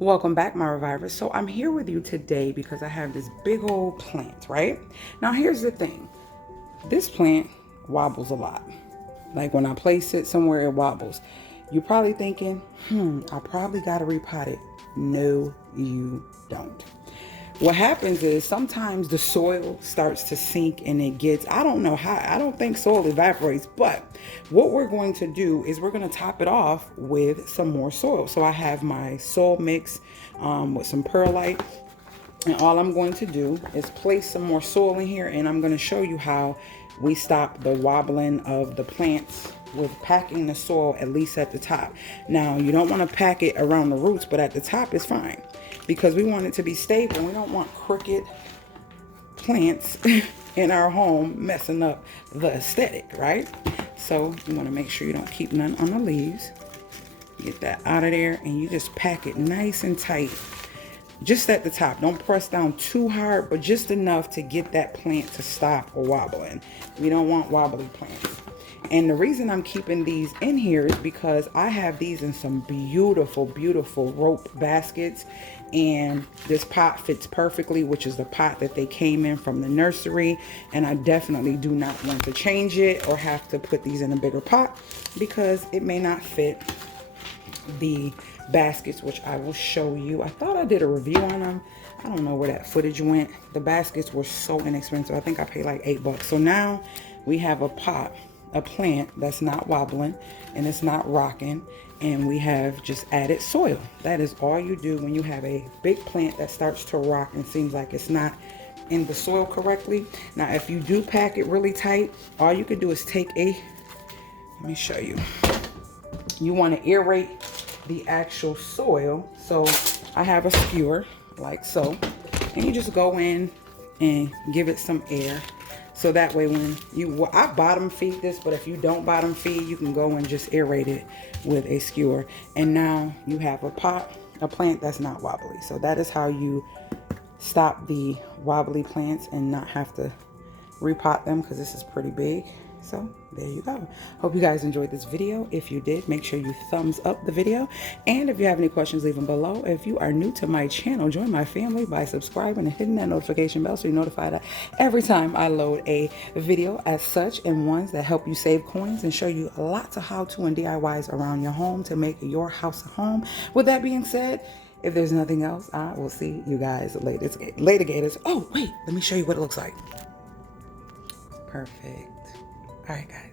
Welcome back, my revivers. So I'm here with you today because I have this big old plant, right? Now here's the thing. This plant wobbles a lot. Like when I place it somewhere, it wobbles. You're probably thinking, I probably got to repot it. No, you don't. What happens is sometimes the soil starts to sink and it gets, I don't know how, I don't think soil evaporates, but what we're going to do is we're going to top it off with some more soil. So I have my soil mix with some perlite, and all I'm going to do is place some more soil in here, and I'm going to show you how we stop the wobbling of the plants with packing the soil, at least at the top. Now, you don't want to pack it around the roots, but at the top is fine because we want it to be stable. We don't want crooked plants in our home messing up the aesthetic, right? So you want to make sure you don't keep none on the leaves. Get that out of there, and you just pack it nice and tight. Just at the top. Don't press down too hard, but just enough to get that plant to stop wobbling. We don't want wobbly plants. And the reason I'm keeping these in here is because I have these in some beautiful, beautiful rope baskets. And this pot fits perfectly, which is the pot that they came in from the nursery. And I definitely do not want to change it or have to put these in a bigger pot because it may not fit the baskets, which I will show you. I thought I did a review on them. I don't know where that footage went. The baskets were so inexpensive. I think I paid like $8. So now we have a pot, a plant that's not wobbling and it's not rocking, and we have just added soil. That is all you do when you have a big plant that starts to rock and seems like it's not in the soil correctly. Now, if you do pack it really tight, all you can do is take let me show you. You want to aerate the actual soil. So I have a skewer like so, and you just go in and give it some air. So that way when I bottom feed this, but if you don't bottom feed, you can go and just aerate it with a skewer. And now you have a plant that's not wobbly. So that is how you stop the wobbly plants and not have to repot them, because this is pretty big. So there you go. Hope you guys enjoyed this video. If you did, make sure you thumbs up the video. And if you have any questions, leave them below. If you are new to my channel, join my family by subscribing and hitting that notification bell so you're notified every time I load a video as such, and ones that help you save coins and show you lots of how-to and DIYs around your home to make your house a home. With that being said, if there's nothing else, I will see you guys later, Gators. Oh, wait, let me show you what it looks like. Perfect. All right, guys.